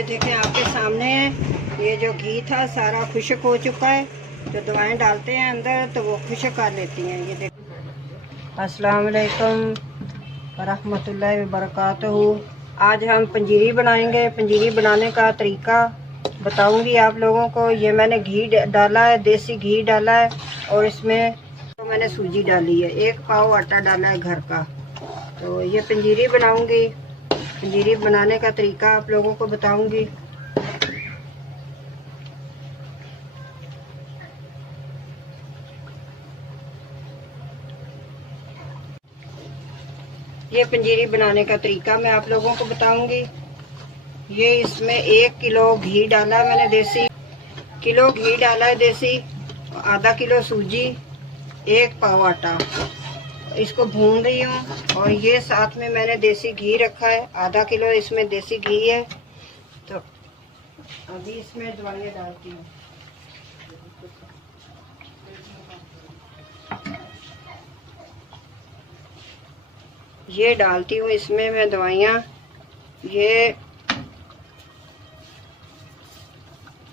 ये देखें आपके सामने है, ये जो घी था सारा खुश्क हो चुका है। जो दवाएं डालते हैं अंदर तो वो खुश्क कर लेती हैं। ये देखें। अस्सलाम वालेकुम रहमतुल्लाहि व बरकातहू। आज हम पंजीरी बनाएंगे। पंजीरी बनाने का तरीका बताऊंगी आप लोगों को। ये मैंने घी डाला है, देसी घी डाला है, और इसमें तो मैंने सूजी डाली है, 1 पाव आटा डाला है घर का। तो ये पंजीरी बनाऊंगी। पंजीरी बनाने का तरीका आप लोगों को बताऊंगी। ये पंजीरी बनाने का तरीका मैं आप लोगों को बताऊंगी। ये इसमें 1 किलो घी डाला है मैंने, देसी किलो घी डाला है देसी, आधा किलो सूजी, 1 पाव आटा। इसको भून रही हूँ। और ये साथ में मैंने देसी घी रखा है, आधा किलो इसमें देसी घी है। तो अभी इसमें दवाइयाँ डालती हूँ। ये डालती हूँ इसमें मैं दवाइयाँ। ये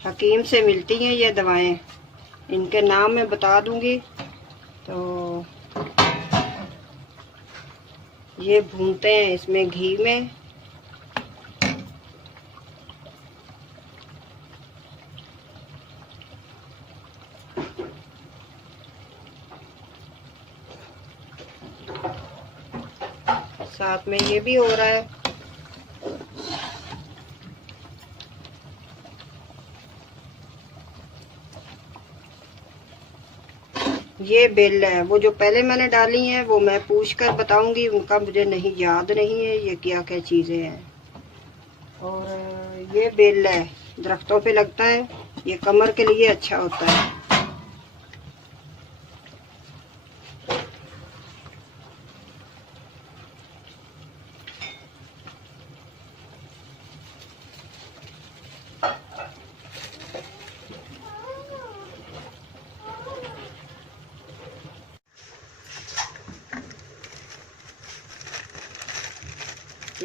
हकीम से मिलती हैं ये दवाएं, इनके नाम मैं बता दूंगी। तो ये भूनते हैं इसमें घी में। साथ में ये भी हो रहा है। ये बेल है, वो जो पहले मैंने डाली है वो मैं पूछ कर बताऊंगी, उनका मुझे नहीं याद नहीं है ये क्या क्या चीजें हैं। और ये बेल है, दरख्तों पे लगता है, ये कमर के लिए अच्छा होता है।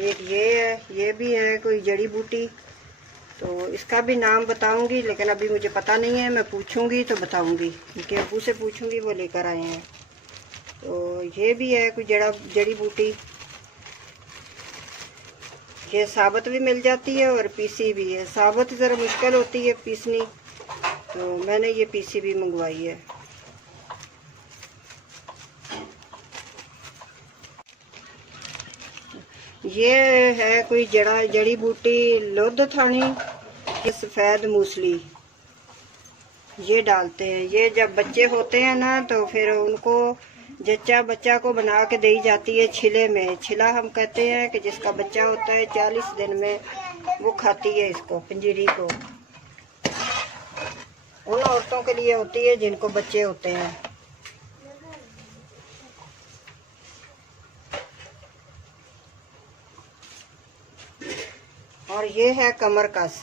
एक ये है, ये भी है कोई जड़ी बूटी, तो इसका भी नाम बताऊंगी, लेकिन अभी मुझे पता नहीं है। मैं पूछूंगी तो बताऊंगी, इनके अबू से पूछूंगी, वो लेकर आए हैं। तो ये भी है कोई जड़ी बूटी। ये साबुत भी मिल जाती है और पीसी भी है। साबुत ज़रा मुश्किल होती है पीसनी, तो मैंने ये पीसी भी मंगवाई है। ये है कोई जड़ी बूटी लोध थानी, ये सफ़ेद मूसली, ये डालते हैं। ये जब बच्चे होते हैं ना तो फिर उनको जच्चा बच्चा को बना के दी जाती है छिले में। छिला हम कहते हैं कि जिसका बच्चा होता है 40 दिन में, वो खाती है इसको, पंजीरी को। उन औरतों के लिए होती है जिनको बच्चे होते हैं। और ये है कमर कस।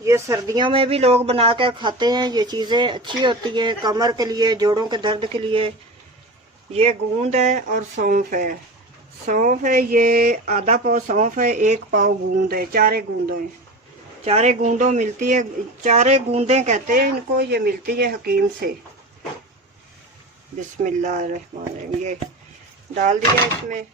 ये सर्दियों में भी लोग बना कर खाते हैं। ये चीज़ें अच्छी होती है कमर के लिए, जोड़ों के दर्द के लिए। ये गूंद है और सौंफ है। सौंफ है, ये आधा पाव सौंफ है, 1 पाव गूंद है। 4 गूंदों है, 4 गूंदों मिलती है, 4 गूंदें कहते हैं इनको। ये मिलती है हकीम से। बिस्मिल्लाहिर्रहमानिर्रहीम। ये डाल दिया इसमें।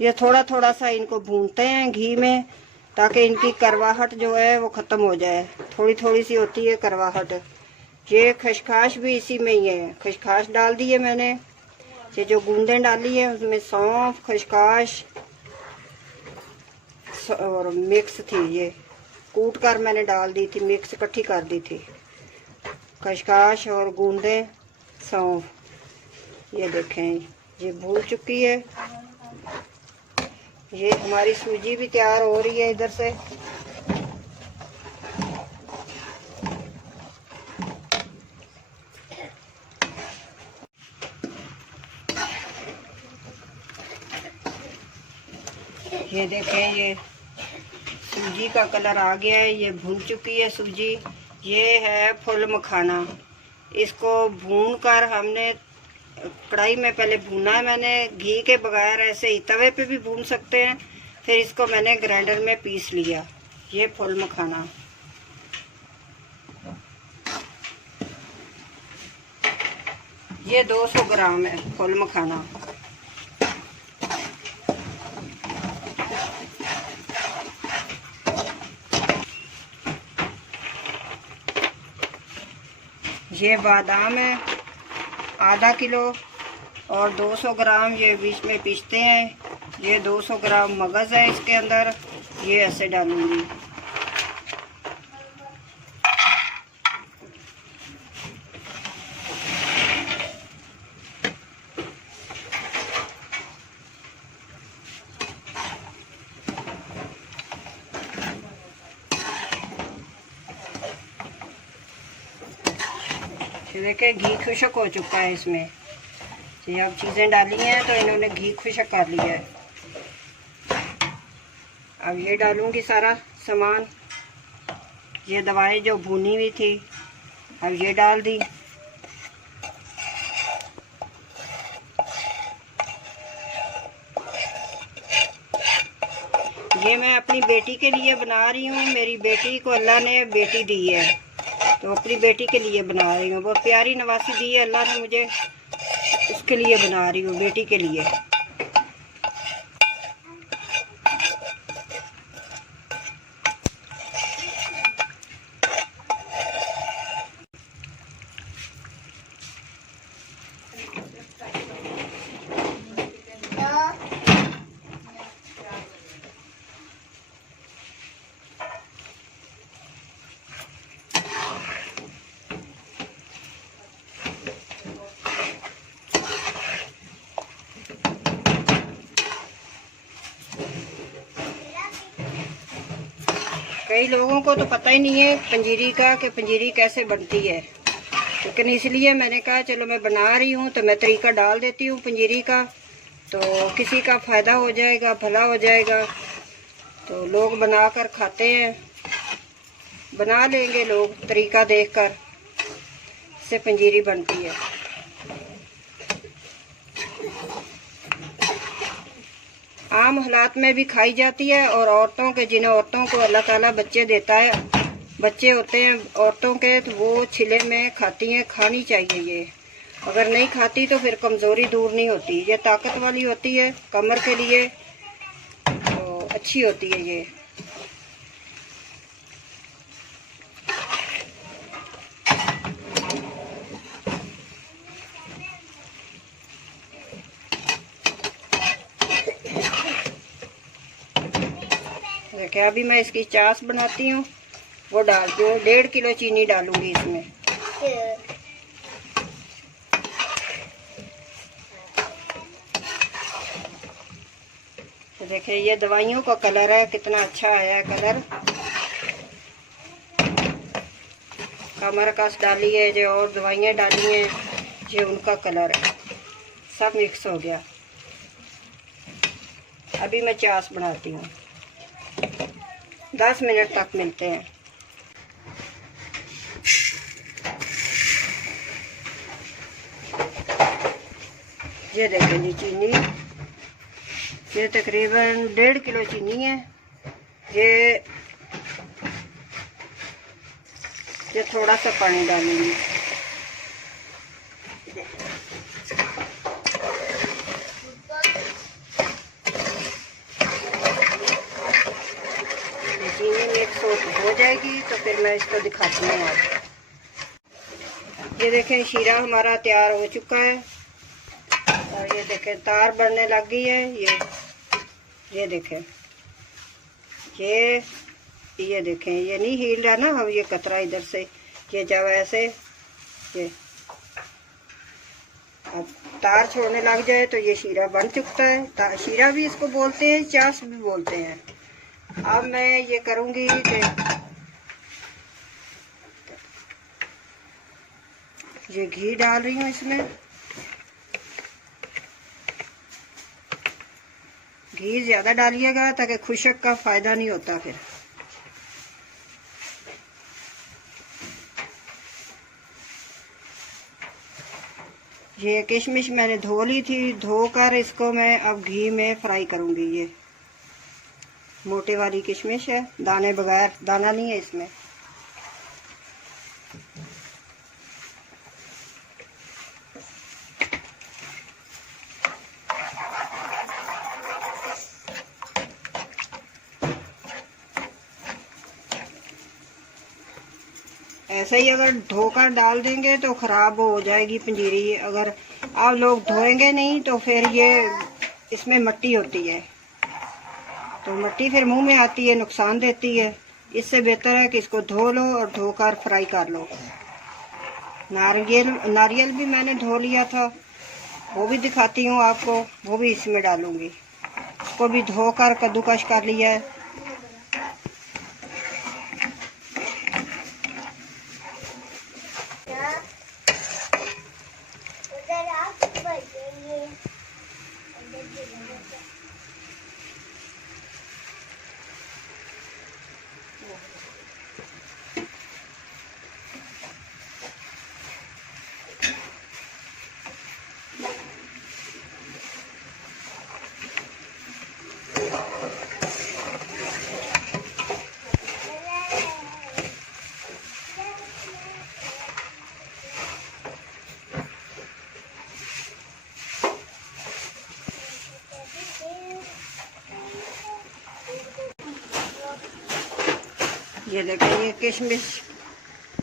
ये थोड़ा थोड़ा सा इनको भूनते हैं घी में, ताकि इनकी करवाहट जो है वो ख़त्म हो जाए। थोड़ी थोड़ी सी होती है करवाहट। ये खसखस भी इसी में ही है, खसखस डाल दी है मैंने। ये जो गूंदें डाली है उसमें सौंफ, खसखस और मिक्स थी, ये कूट कर मैंने डाल दी थी, मिक्स इकट्ठी कर दी थी। खसखस और गूंदें, सौंफ। ये देखें ये भून चुकी है। ये हमारी सूजी भी तैयार हो रही है इधर से। ये देखें, ये सूजी का कलर आ गया है, ये भून चुकी है सूजी। ये है फुल मखाना। इसको भून कर हमने कढ़ाई में पहले भूना है मैंने, घी के बगैर, ऐसे ही तवे पे भी भून सकते हैं। फिर इसको मैंने ग्राइंडर में पीस लिया। ये फुल मखाना, ये 200 ग्राम है फुल मखाना। ये बादाम है आधा किलो, और 200 ग्राम ये बीच में पीसते हैं। ये 200 ग्राम मगज़ है इसके अंदर, ये ऐसे डालूंगी। देखिए घी खुशक हो चुका है इसमें। ये अब चीज़ें डाली हैं तो इन्होंने घी खुशक कर लिया है। अब ये डालूंगी सारा सामान। ये दवाएं जो भुनी हुई थी अब ये डाल दी। ये मैं अपनी बेटी के लिए बना रही हूँ। मेरी बेटी को अल्लाह ने बेटी दी है, तो अपनी बेटी के लिए बना रही हूँ। बहुत प्यारी नवासी दी है अल्लाह ने मुझे, उसके लिए बना रही हूँ, बेटी के लिए। कई लोगों को तो पता ही नहीं है पंजीरी का, कि पंजीरी कैसे बनती है। लेकिन इसलिए मैंने कहा चलो मैं बना रही हूँ तो मैं तरीका डाल देती हूँ पंजीरी का, तो किसी का फ़ायदा हो जाएगा, भला हो जाएगा। तो लोग बना कर खाते हैं, बना लेंगे लोग तरीका देखकर। इससे पंजीरी बनती है। आम हालात में भी खाई जाती है, और औरतों के, जिन औरतों को अल्लाह ताला बच्चे देता है, बच्चे होते हैं औरतों के, तो वो छिले में खाती हैं। खानी चाहिए ये। अगर नहीं खाती तो फिर कमज़ोरी दूर नहीं होती। ये ताकत वाली होती है, कमर के लिए तो अच्छी होती है ये। देखिए अभी मैं इसकी चास बनाती हूँ, वो डालती हूँ। 1.5 किलो चीनी डालूंगी इसमें। तो देखिए ये दवाइयों का कलर है, कितना अच्छा आया है कलर। कमर कस डाली है जो, और दवाइयाँ डाली हैं, ये उनका कलर है। सब मिक्स हो गया। अभी मैं चास बनाती हूँ। 10 मिनट तक मिलते हैं। ये देखें जी चीनी, ये तकरीबन 1.5 किलो चीनी है। ये थोड़ा सा पानी डालूंगी। चीनी मिक्स हो जाएगी तो फिर मैं इसको दिखाती हूँ आपको। ये देखें शीरा हमारा तैयार हो चुका है, और ये देखें तार बनने लग गई है। ये देखें, ये देखें, ये नहीं हिल रहा ना। अब ये कतरा इधर से, ये जब ऐसे ये अब तार छोड़ने लग जाए तो ये शीरा बन चुका है। शीरा भी इसको बोलते हैं, चास भी बोलते हैं। अब मैं ये करूँगी कि ये घी डाल रही हूँ इसमें। घी ज़्यादा डालिएगा ताकि खुशक का फ़ायदा नहीं होता फिर। ये किशमिश मैंने धो ली थी, धोकर इसको मैं अब घी में फ्राई करूँगी। ये मोटे वाली किशमिश है, दाने बगैर, दाना नहीं है इसमें। ऐसे ही अगर धोकर डाल देंगे तो ख़राब हो जाएगी पंजीरी। अगर आप लोग धोएंगे नहीं तो फिर ये इसमें मिट्टी होती है, तो मिट्टी फिर मुंह में आती है, नुकसान देती है। इससे बेहतर है कि इसको धो लो और धोकर फ्राई कर लो। नारियल भी मैंने धो लिया था, वो भी दिखाती हूँ आपको, वो भी इसमें डालूंगी। इसको भी धोकर कद्दूकस कर लिया है। ये देखें, ये किशमिश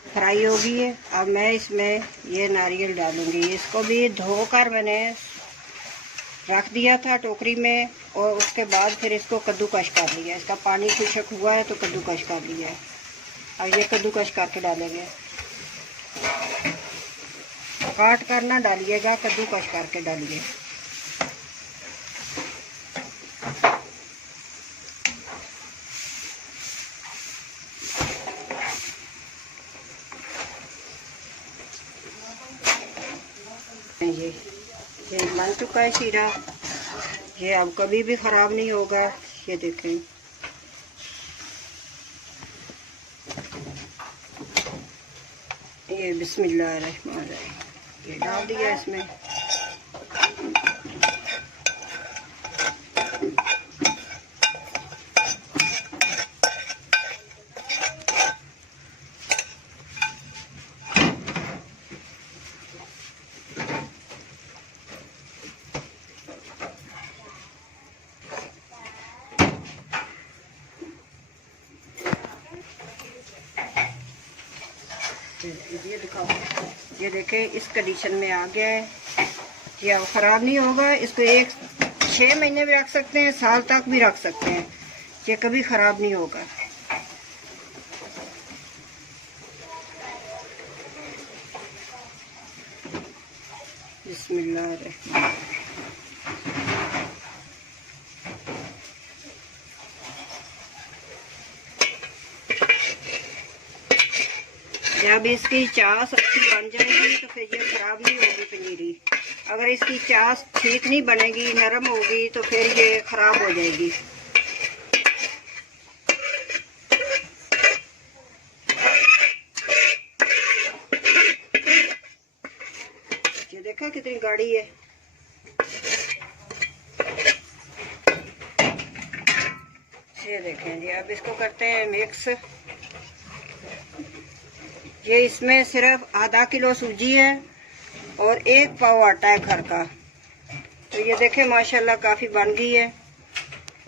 फ्राई हो गई है। अब मैं इसमें ये नारियल डालूंगी। इसको भी धोकर मैंने रख दिया था टोकरी में, और उसके बाद फिर इसको कद्दूकस कर लिया। इसका पानी खुशक हुआ है तो कद्दूकस कर लिया है। अब ये कद्दूकस करके डालेंगे। काट कर ना डालिएगा, कद्दूकस करके डालिए। ये बन चुका है शीरा। ये अब कभी भी ख़राब नहीं होगा। ये देखें, ये बिस्मिल्लाहिर्रहमानिर्रहीम ये डाल दिया इसमें। ये दिखाओ, ये देखें इस कंडीशन में आ गया है। ये अब ख़राब नहीं होगा। इसको 6 महीने भी रख सकते हैं, साल तक भी रख सकते हैं। ये कभी ख़राब नहीं होगा। बिस्मिल्लाह। जब इसकी चास अच्छी बन जाएगी तो फिर ये ख़राब नहीं होगी पनीरी। अगर इसकी चास ठीक नहीं बनेगी, नरम होगी, तो फिर ये ख़राब हो जाएगी। ये देखा कितनी गाढ़ी है। ये देखें जी, अब इसको करते हैं मिक्स। ये इसमें सिर्फ आधा किलो सूजी है और 1 पाव आटा है घर का। तो ये देखें माशाल्लाह काफ़ी बन गई है।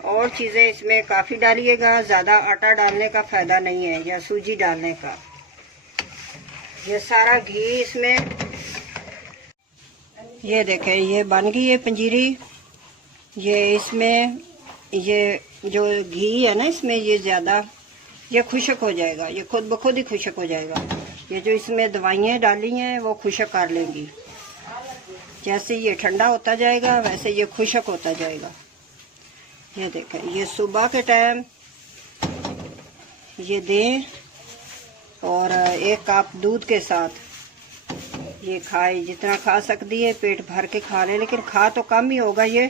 और चीज़ें इसमें काफ़ी डालिएगा, ज़्यादा आटा डालने का फ़ायदा नहीं है या सूजी डालने का। ये सारा घी इसमें, ये देखें ये बन गई है पंजीरी। ये इसमें ये जो घी है ना इसमें, ये ज़्यादा ये खुशक हो जाएगा। ये खुद ब खुद ही खुशक हो जाएगा। ये जो इसमें दवाइयाँ डाली हैं वो खुशक कर लेंगी। जैसे ये ठंडा होता जाएगा वैसे ये खुशक होता जाएगा। ये देखें, ये सुबह के टाइम ये दें और 1 कप दूध के साथ ये खाए। जितना खा सकती है पेट भर के खा ले, लेकिन खा तो कम ही होगा ये,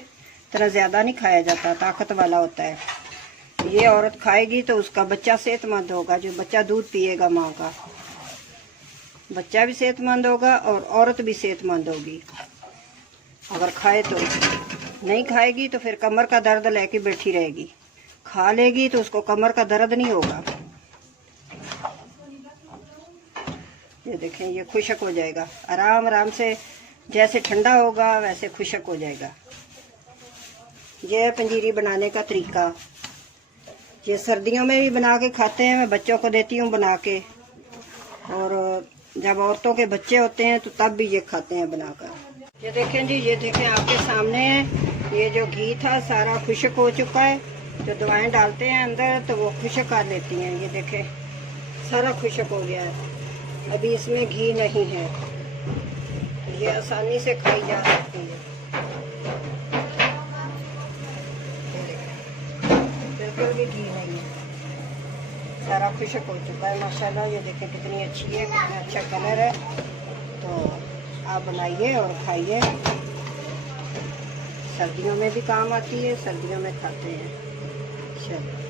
तरह ज़्यादा नहीं खाया जाता, ताकत वाला होता है। ये औरत खाएगी तो उसका बच्चा सेहतमंद होगा। जो बच्चा दूध पिएगा माँ का, बच्चा भी सेहतमंद होगा और औरत भी सेहतमंद होगी अगर खाए तो। नहीं खाएगी तो फिर कमर का दर्द लेके बैठी रहेगी। खा लेगी तो उसको कमर का दर्द नहीं होगा। ये देखें, ये खुशक हो जाएगा आराम आराम से, जैसे ठंडा होगा वैसे खुशक हो जाएगा। ये है पंजीरी बनाने का तरीका। ये सर्दियों में भी बना के खाते हैं, मैं बच्चों को देती हूँ बना के, और जब औरतों के बच्चे होते हैं तो तब भी ये खाते हैं बनाकर। ये देखें जी, ये देखें आपके सामने है। ये जो घी था सारा खुशक हो चुका है। जो दवाएं डालते हैं अंदर तो वो खुशक कर लेती हैं। ये देखें सारा खुशक हो गया है, अभी इसमें घी नहीं है। ये आसानी से खाई जा सकती है। बिल्कुल भी घी नहीं है, सारा खुशक हो चुका है माशाल्लाह। ये देखें कितनी अच्छी है, कितना अच्छा कलर है। तो आप बनाइए और खाइए। सर्दियों में भी काम आती है, सर्दियों में खाते हैं। चलो।